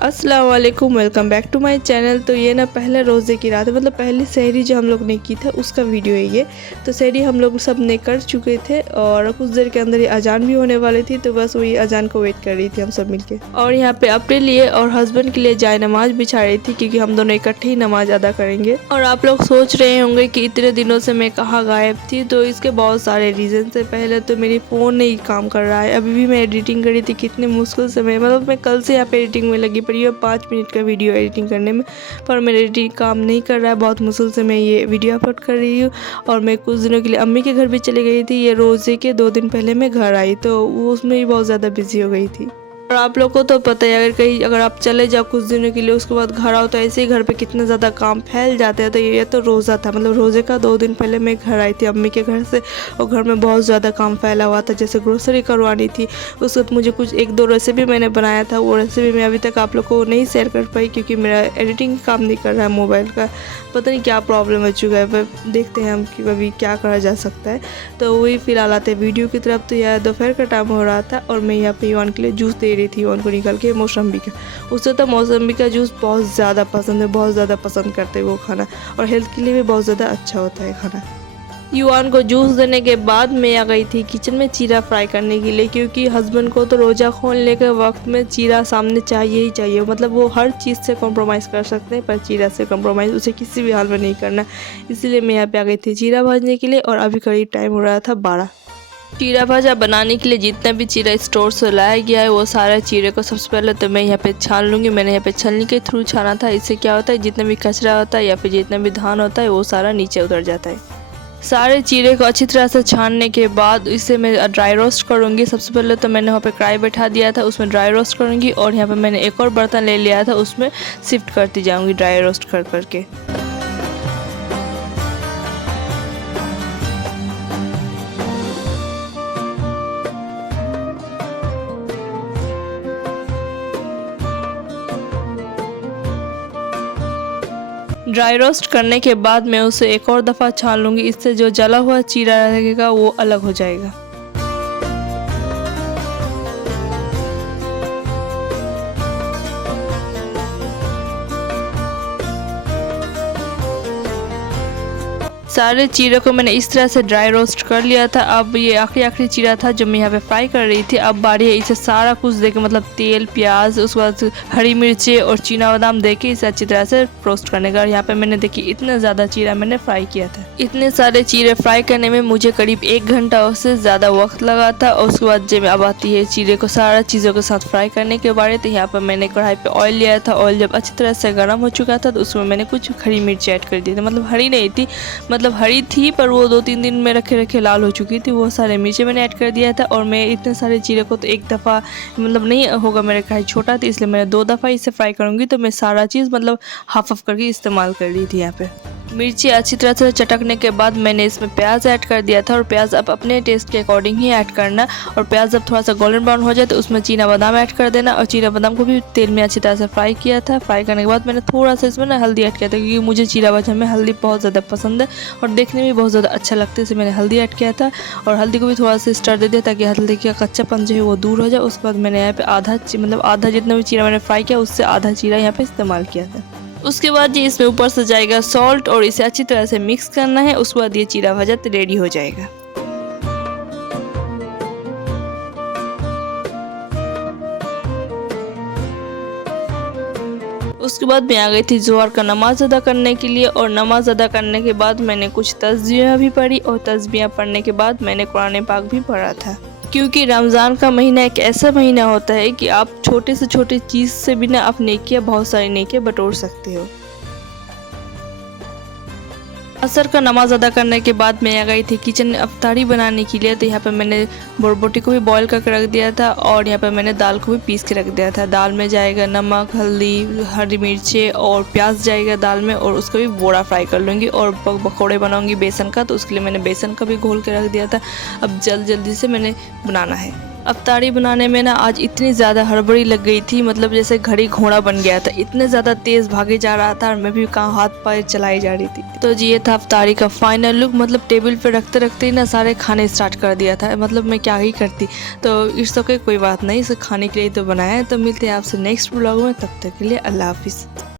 अस्सलाम वालेकुम, welcome back to my channel. तो ये ना पहले रोज़े की रात है, मतलब पहली सहरी जो हम लोग ने की था उसका वीडियो है ये। तो सहरी हम लोग सब ने कर चुके थे और कुछ देर के अंदर ही अजान भी होने वाली थी, तो बस वही अजान को वेट कर रही थी हम सब मिलके। और यहाँ पे अपने लिए और हस्बैंड के लिए जाए नमाज बिछा रही थी, क्योंकि हम दोनों इकट्ठे ही नमाज अदा करेंगे। और आप लोग सोच रहे होंगे कि इतने दिनों से मैं कहाँ गायब थी, तो इसके बहुत सारे रीज़न थे। पहले तो मेरी फ़ोन नहीं काम कर रहा है, अभी भी मैं एडिटिंग करी थी कितने मुश्किल से मैं कल से यहाँ पे एडिटिंग में लगी पड़ी हूँ 5 मिनट का वीडियो एडिटिंग करने में, पर मेरा एडिटिंग काम नहीं कर रहा है। बहुत मुश्किल से मैं ये वीडियो अपलोड कर रही हूँ। और मैं कुछ दिनों के लिए अम्मी के घर भी चली गई थी। ये रोज़े के 2 दिन पहले मैं घर आई, तो वो उसमें भी बहुत ज़्यादा बिजी हो गई थी। और आप लोग को तो पता है, अगर आप चले जाओ कुछ दिनों के लिए, उसके बाद घर आओ तो ऐसे ही घर पे कितना ज़्यादा काम फैल जाते हैं। तो ये तो रोज़ा था, मतलब रोज़े का 2 दिन पहले मैं घर आई थी अम्मी के घर से, और घर में बहुत ज़्यादा काम फैला हुआ था। जैसे ग्रोसरी करवानी थी, उसके बाद मुझे कुछ 1-2 रेसिपी मैंने बनाया था, वो रेसिपी मैं अभी तक आप लोग को नहीं शेयर कर पाई, क्योंकि मेरा एडिटिंग काम नहीं कर रहा है मोबाइल का। पता नहीं क्या प्रॉब्लम हो चुका है, पर देखते हैं हम कि अभी क्या करा जा सकता है। तो वही फ़िलहाल आते वीडियो की तरफ। तो यह दोपहर का टाइम हो रहा था और मैं यहाँ पे ईवान के लिए जूस दे रही थी, ईवान को निकाल के मौसम्बी का। उससे तो मौसम्बी का जूस बहुत ज़्यादा पसंद है, बहुत ज़्यादा पसंद करते हैं वो खाना, और हेल्थ के लिए भी बहुत ज़्यादा अच्छा होता है खाना। ईवान को जूस देने के बाद मैं आ गई थी किचन में चीरा फ्राई करने के लिए, क्योंकि हस्बैंड को तो रोज़ा खोलने के वक्त में चीरा सामने चाहिए ही चाहिए। मतलब वो हर चीज़ से कॉम्प्रोमाइज़ कर सकते हैं, पर चीरा से कॉम्प्रोमाइज़ उसे किसी भी हाल में नहीं करना। इसलिए मैं यहाँ पे आ गई थी चीरा भाजने के लिए, और अभी करीब टाइम हो रहा था 12। चीरा भाजा बनाने के लिए जितना भी चीरा स्टोर से लाया गया है, वो सारे चीरे को सबसे पहले तो मैं यहाँ पे छान लूँगी। मैंने यहाँ पे छलनी के थ्रू छाना था। इससे क्या होता है, जितना भी कचरा होता है या फिर जितना भी धान होता है, वो सारा नीचे उतर जाता है। सारे चीरे को अच्छी तरह से छानने के बाद इसे मैं ड्राई रोस्ट करूँगी। सबसे पहले तो मैंने वहाँ पे कढ़ाई बैठा दिया था, उसमें ड्राई रोस्ट करूँगी। और यहाँ पे मैंने एक और बर्तन ले लिया था, उसमें शिफ्ट करती जाऊँगी ड्राई रोस्ट कर करके। ड्राई रोस्ट करने के बाद मैं उसे एक और दफ़ा छान लूँगी। इससे जो जला हुआ चीरा रहेगा वो अलग हो जाएगा। सारे चीरे को मैंने इस तरह से ड्राई रोस्ट कर लिया था। अब ये आखिरी चीरा था जो मैं यहाँ पे फ्राई कर रही थी। अब बारी है इसे सारा कुछ देके, मतलब तेल, प्याज, उसके बाद हरी मिर्ची और चीना बादाम देके इसे अच्छी तरह से रोस्ट करने का। और यहाँ पे मैंने देखिए इतना ज़्यादा चीरा मैंने फ्राई किया था। इतने सारे चीरे फ्राई करने में मुझे करीब 1 घंटा से ज़्यादा वक्त लगा था। और उसके बाद जब अब आती है चीरे को सारा चीज़ों के साथ फ्राई करने के बारे, तो यहाँ पर मैंने कढ़ाई पर ऑयल लिया था। ऑयल जब अच्छी तरह से गर्म हो चुका था, तो उसमें मैंने कुछ हरी मिर्च ऐड कर दी थी। मतलब हरी नहीं थी, मतलब हरी थी, पर वो 2-3 दिन में रखे लाल हो चुकी थी। वो सारे मिर्ची मैंने ऐड कर दिया था। और मैं इतने सारे चीरे को तो एक दफ़ा मतलब नहीं होगा, मेरा कढ़ाई छोटा था, इसलिए मैंने 2 दफ़ा इसे फ्राई करूँगी। तो मैं सारा चीज़ मतलब हाफ ऑफ करके इस्तेमाल कर रही थी। यहाँ पे मिर्ची अच्छी तरह से चटकने के बाद मैंने इसमें प्याज ऐड कर दिया था। और प्याज अब अपने टेस्ट के अकॉर्डिंग ही ऐड करना। और प्याज जब थोड़ा सा गोल्डन ब्राउन हो जाए तो उसमें चीना बादाम ऐड कर देना। और चीना बादाम को भी तेल में अच्छी तरह से फ्राई किया था। फ्राई करने के बाद मैंने थोड़ा सा इसमें ना हल्दी ऐड किया था, क्योंकि मुझे चीरा भाजा में हल्दी बहुत ज़्यादा पसंद है और देखने में बहुत ज़्यादा अच्छा लगता है, इसलिए मैंने हल्दी ऐड किया था। और हल्दी को भी थोड़ा सा स्टर दे दिया ताकि हल्दी का कच्चापन जो है वो दूर हो जाए। उसके बाद मैंने यहाँ पे आधा जितना भी चीरा मैंने फ्राई किया, उससे आधा चीरा यहाँ पे इस्तेमाल किया था। उसके बाद ये इसमें ऊपर से जाएगा सॉल्ट, और इसे अच्छी तरह से मिक्स करना है। उसके बाद ये चीरा भाजा रेडी हो जाएगा। उसके बाद मैं आ गई थी जोहर का नमाज़ अदा करने के लिए। और नमाज़ अदा करने के बाद मैंने कुछ तस्बीह भी पढ़ी, और तस्बीह पढ़ने के बाद मैंने कुरान पाक भी पढ़ा था। क्योंकि रमज़ान का महीना एक ऐसा महीना होता है कि आप छोटे से छोटे चीज़ से भी ना आप नेकियां, बहुत सारी नेकियां बटोर सकते हो। असर का नमाज़ अदा करने के बाद मैं आ गई थी किचन में अफ्तारी बनाने के लिए। तो यहाँ पे मैंने बोरबोटी को भी बॉईल करके रख दिया था, और यहाँ पे मैंने दाल को भी पीस के रख दिया था। दाल में जाएगा नमक, हल्दी, हरी मिर्चें और प्याज जाएगा दाल में, और उसको भी बोरा फ्राई कर लूँगी। और पकौड़े बनाऊँगी बेसन का, तो उसके लिए मैंने बेसन का भी घोल के रख दिया था। अब जल्दी से मैंने बनाना है। अफ्तारी बनाने में ना आज इतनी ज़्यादा हड़बड़ी लग गई थी, मतलब जैसे घड़ी घोड़ा बन गया था, इतने ज़्यादा तेज़ भागे जा रहा था और मैं भी कहाँ हाथ पैर चलाई जा रही थी। तो जी ये था अफ्तारी का फाइनल लुक। मतलब टेबल पे रखते रखते ही ना सारे खाने स्टार्ट कर दिया था, मतलब मैं क्या ही करती। तो इट्स ओके, कोई बात नहीं, इसे खाने के लिए तो बनाया है। तो मिलते हैं आपसे नेक्स्ट ब्लॉग में, तब तक के लिए अल्लाह हाफिज़।